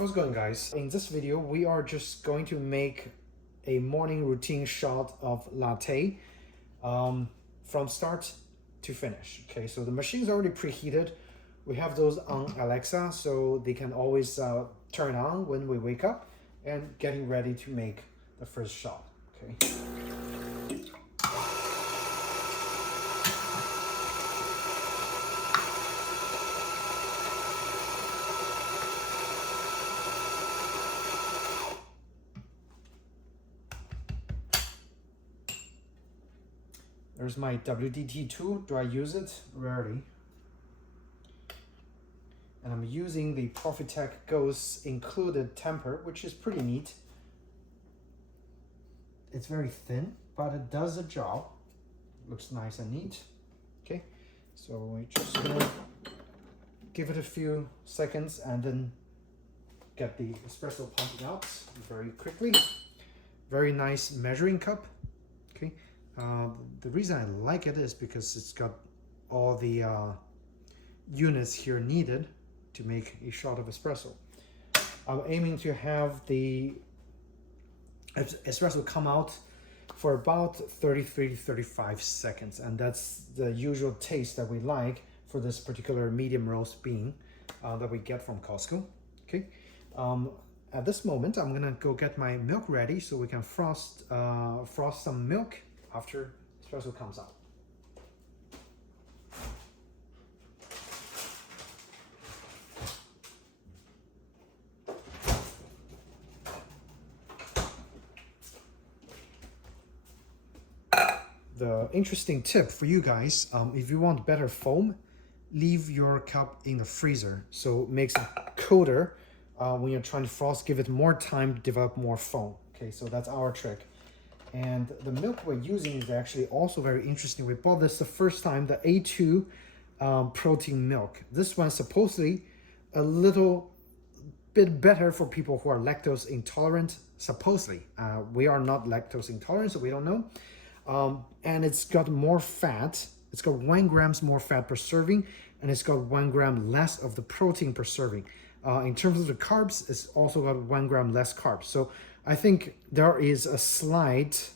How's it going, guys? In this video, we are just going to make a morning routine shot of latte from start to finish. Okay, so the machine's already preheated. We have those on Alexa, so they can always turn on when we wake up and getting ready to make the first shot. Okay. There's my WDT tool. Do I use it? Rarely. And I'm using the Profitec Go's included temper, which is pretty neat. It's very thin, but it does the job. Looks nice and neat. Okay, so we're just gonna give it a few seconds and then get the espresso pumping out very quickly. Very nice measuring cup. Okay. The reason I like it is because it's got all the units here needed to make a shot of espresso. I'm aiming to have the espresso come out for about 33 to 35 seconds, and that's the usual taste that we like for this particular medium roast bean that we get from Costco. Okay. At this moment, I'm gonna go get my milk ready so we can frost some milk after espresso comes out. The interesting tip for you guys, if you want better foam, leave your cup in the freezer so it makes it colder when you're trying to frost, give it more time to develop more foam. Okay, so that's our trick. And the milk we're using is actually also very interesting. We bought this the first time, the A2 protein milk. This one's supposedly a little bit better for people who are lactose intolerant, supposedly. We are not lactose intolerant, so we don't know. And it's got more fat. It's got 1 gram more fat per serving, and it's got 1 gram less of the protein per serving. In terms of the carbs, it's also got 1 gram less carbs. So I think there is a slight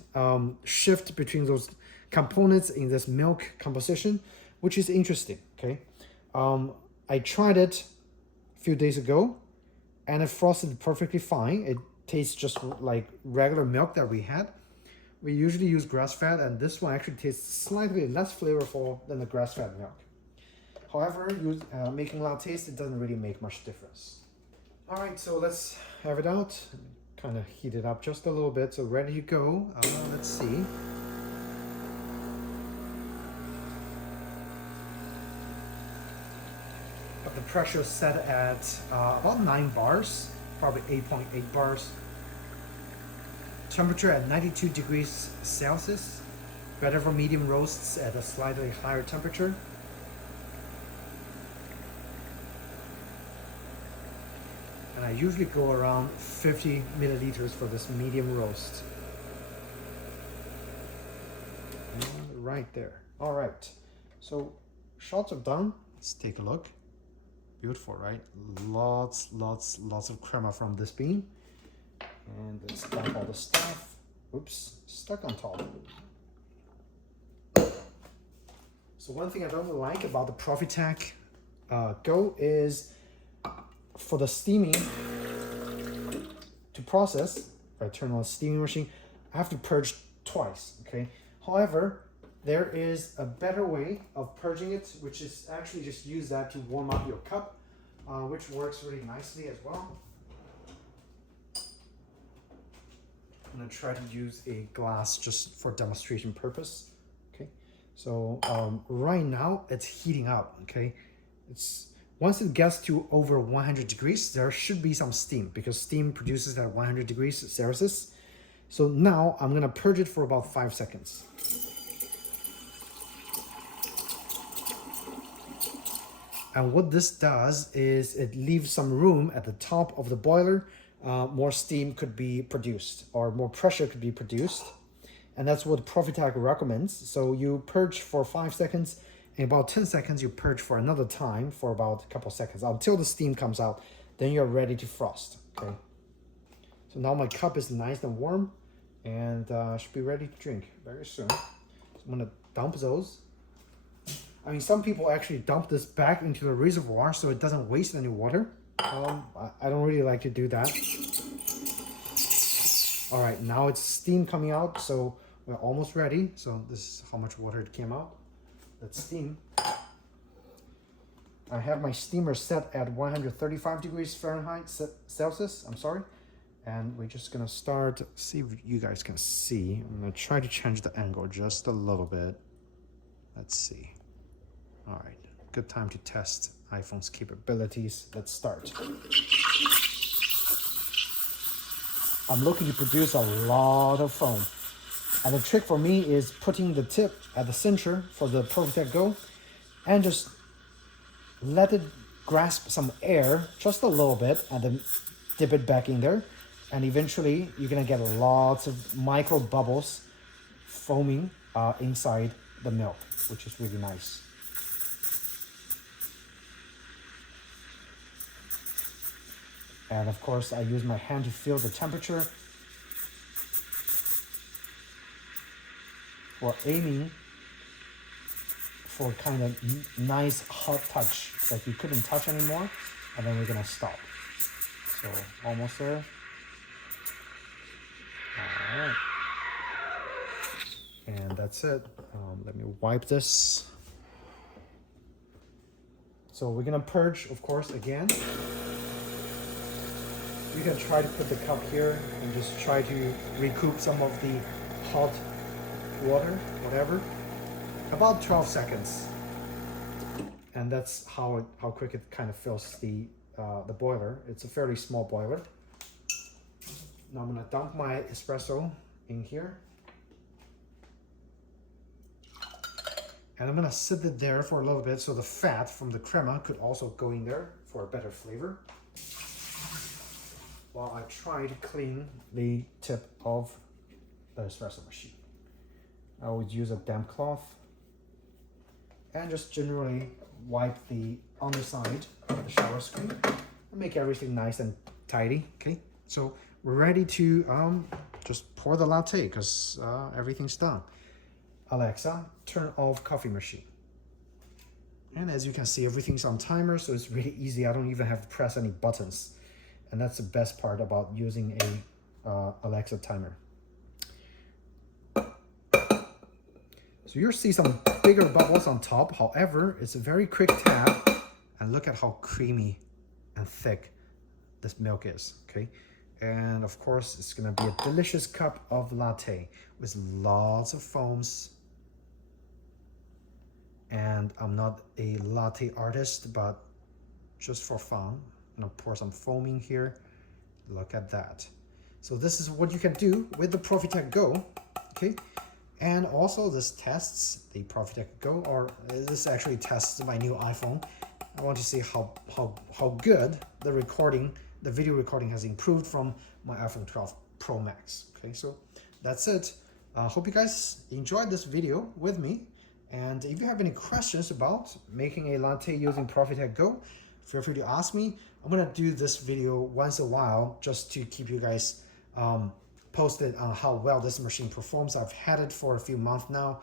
shift between those components in this milk composition, which is interesting. Okay, I tried it a few days ago, and it frosted perfectly fine. It tastes just like regular milk that we had. We usually use grass-fed, and this one actually tastes slightly less flavorful than the grass-fed milk. However, making lattes, it doesn't really make much difference. All right, so let's have it out. Kind of heat it up just a little bit, so ready to go. Let's see. Got the pressure set at about 9 bars, probably 8.8 bars. Temperature at 92 degrees Celsius. Better for medium roasts at a slightly higher temperature. And I usually go around 50 milliliters for this medium roast. Right there. All right. So shots are done. Let's take a look. Beautiful, right? Lots of crema from this bean. And let's dump all the stuff. Oops, stuck on top. So one thing I don't like about the Profitec Go is for the steaming to process, if I turn on the steaming machine, I have to purge twice, okay? However, there is a better way of purging it, which is actually just use that to warm up your cup, which works really nicely as well. I'm gonna try to use a glass just for demonstration purpose, okay? So right now it's heating up, okay? Once it gets to over 100 degrees, there should be some steam because steam produces at 100 degrees Celsius. So now I'm gonna purge it for about 5 seconds. And what this does is it leaves some room at the top of the boiler. More steam could be produced or more pressure could be produced. And that's what Profitec recommends. So you purge for 5 seconds. In about 10 seconds, you purge for another time for about a couple seconds until the steam comes out. then you're ready to frost. Okay. So now my cup is nice and warm, and should be ready to drink very soon. So I'm gonna dump those. I mean, some people actually dump this back into the reservoir so it doesn't waste any water. I don't really like to do that. All right, now it's steam coming out, so we're almost ready. So this is how much water it came out. That's steam. I have my steamer set at 135 degrees Fahrenheit, Celsius, I'm sorry. And we're just gonna start, see if you guys can see. I'm gonna try to change the angle just a little bit. Let's see. All right, good time to test iPhone's capabilities. Let's start. I'm looking to produce a lot of foam. And the trick for me is putting the tip at the center for the Profitec Go and just let it grasp some air just a little bit and then dip it back in there. And eventually you're gonna get lots of micro bubbles foaming inside the milk, which is really nice. And of course, I use my hand to feel the temperature. We're aiming for kind of nice hot touch that you couldn't touch anymore, and then we're gonna stop. So almost there. All right. And that's it. Let me wipe this. So we're gonna purge, of course, again. You can try to put the cup here and just try to recoup some of the hot water, whatever. About 12 seconds. And that's how quick it kind of fills the boiler. It's a fairly small boiler. Now I'm gonna dump my espresso in here. And I'm gonna sit it there for a little bit so the fat from the crema could also go in there for a better flavor. While I try to clean the tip of the espresso machine. I would use a damp cloth and just generally wipe the underside of the shower screen and make everything nice and tidy. Okay, so we're ready to just pour the latte because everything's done. Alexa, turn off coffee machine. And as you can see, everything's on timer, so it's really easy. I don't even have to press any buttons. And that's the best part about using a Alexa timer. So you'll see some bigger bubbles on top. However, it's a very quick tap. And look at how creamy and thick this milk is, okay? And of course, it's gonna be a delicious cup of latte with lots of foams. And I'm not a latte artist, but just for fun, I'm gonna pour some foam in here. Look at that. So this is what you can do with the Profitec Go, okay? And also this tests the Profitec Go, or this actually tests my new iPhone. I want to see how good the video recording has improved from my iPhone 12 Pro Max. Okay, so that's it. Hope you guys enjoyed this video with me. And if you have any questions about making a latte using Profitec Go, feel free to ask me. I'm gonna do this video once in a while just to keep you guys posted on how well this machine performs. I've had it for a few months now.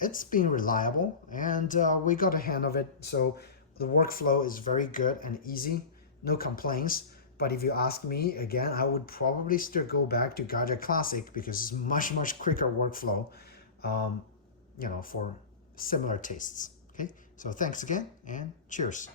It's been reliable and we got a hand of it. So the workflow is very good and easy, no complaints. But if you ask me again, I would probably still go back to Gadget Classic because it's much quicker workflow, you know, for similar tastes. Okay, so thanks again and cheers.